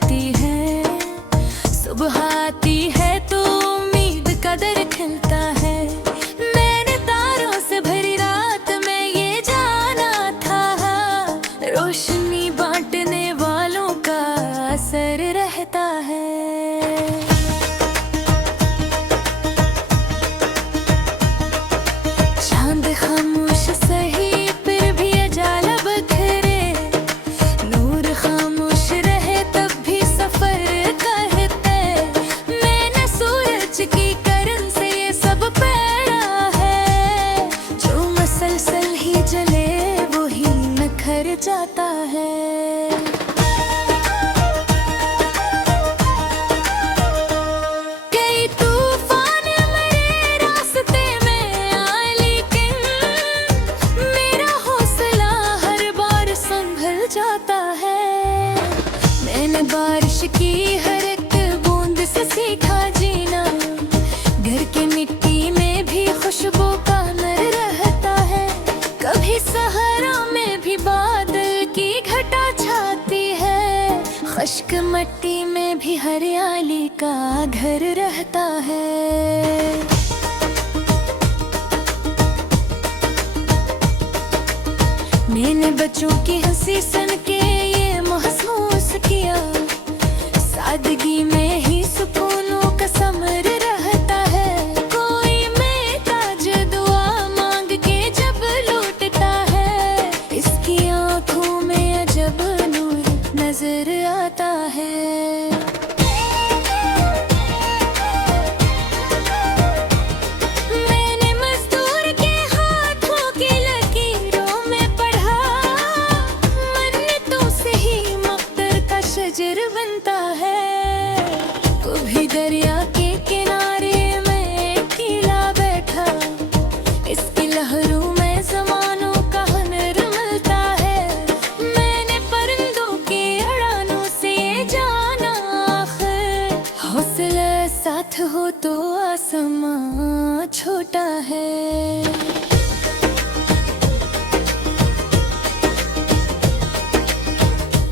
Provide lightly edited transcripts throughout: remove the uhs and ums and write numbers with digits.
रहती है। सुबह आती है तो उम्मीद का दर खिलता है। मैंने तारों से भरी रात में ये जाना था, रोशनी बांटने वालों का असर रहता है। चांद खामोश सही फिर भी उजाला बखरे, नूर खामोश रहे तब भी सफर कहते। मैंने सूरज की किरण से ये सब पढ़ा है, जो मसलसल ही जले वो ही निखर जाता है। बारिश की हर एक बूंद से सीखा जीना, घर की मिट्टी में भी खुशबू का नर रहता है। कभी सहारा में भी बादल की घटा छाती है, खुश्क मिट्टी में भी हरियाली का घर रहता है। मैंने बच्चों की हंसी सुन के ये महसूस किया, सादगी में ही सुकूनों का समर रहता है। कोई मेहताज दुआ मांग के जब लौटता है, इसकी आंखों में अजब नूर नजर आता है। बनता है कभी दरिया के किनारे में अकेला बैठा, इसकी लहरों में ज़मानों का हुनर मिलता है। मैंने परिंदों के उड़ानों से ये जाना, आखिर हौसला साथ हो तो आसमां छोटा है।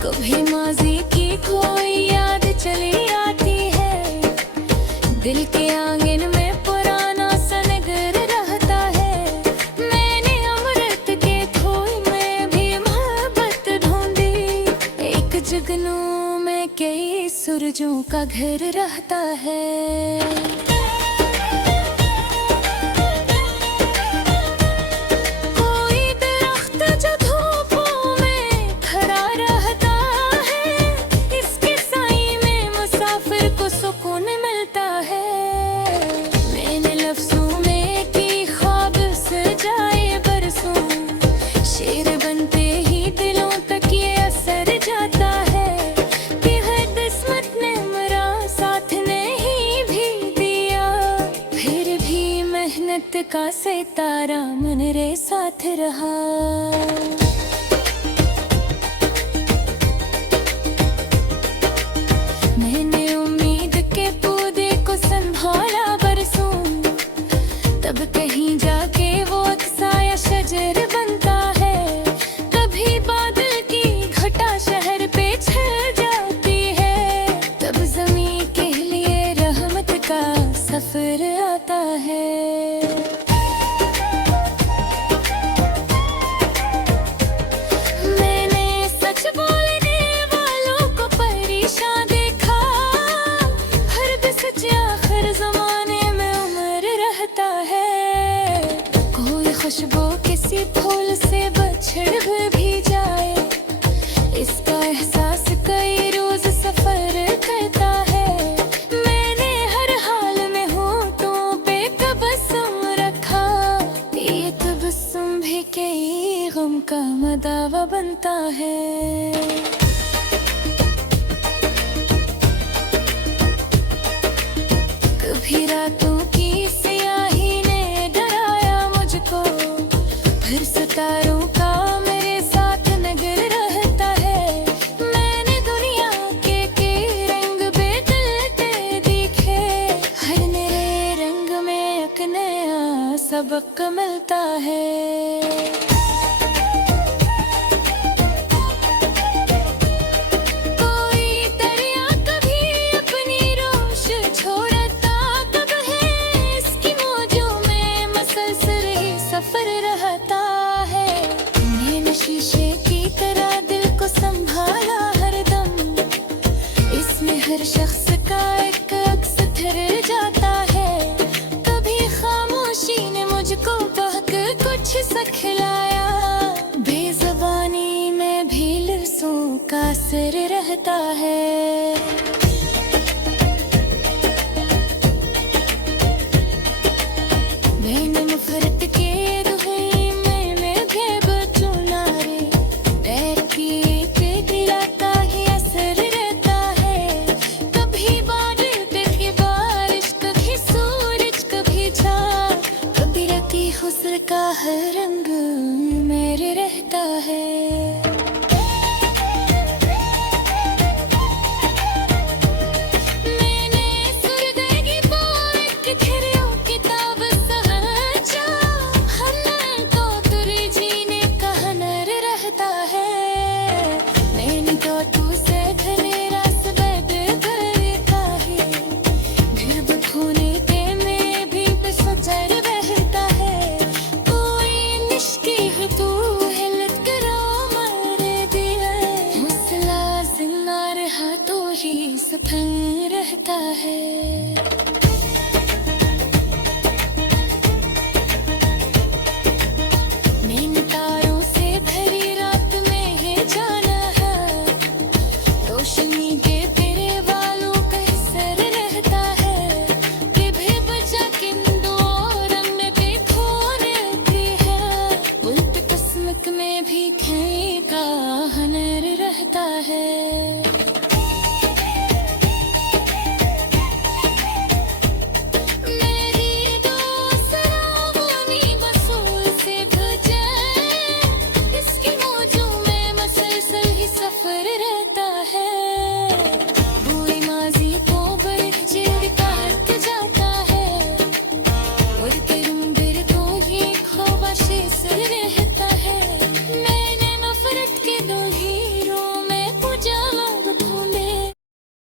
कभी माजी की कोई याद चली आती है, दिल के आंगन में पुराना सा नगर रहता है। मैंने अमृत के खोई में भी मोहब्बत ढूंढी, एक जुगनू में कई सूरजों का घर रहता है। का सितारा मन रे साथ रहा, मैंने उम्मीद के पौधे को संभाला बरसों, तब कहीं जाके वो अक्साया शजर बनता है। कभी बादल की घटा शहर पे छा जाती है, तब ज़मीं के लिए रहमत का सफर आता है। खुशबू किसी फूल से बछड़ भी जाए, इसका एहसास कई रोज सफर करता है। मैंने हर हाल में होठों पे तबस्सुम रखा, ये तबस्सुम भी कई गम का मदावा बनता है। कभी रातों की स्याही ने डराया मुझको, फिर सितारों का मेरे साथ नगर रहता है। मैंने दुनिया के रंग बदलते दिखे, हर नए रंग में एक नया सबक मिलता है। कोई दरिया हर शख्स का एक अक्स ठहर जाता है। कभी खामोशी ने मुझको बहक कुछ सिखलाया, बेज़बानी में भी लफ्ज़ों का असर रहता है। मैंने नफरत के रुहई मैंने घेब चुना रे, डर की तेरा का ही असर रहता है। कभी बादल कभी बारिश, कभी सूरज कभी झाग, कभी रती हुस्न का हर रंग मेरे रहता है। सफल रहता है। मैंने तारों से भरी रात में है जाना है, रोशनी के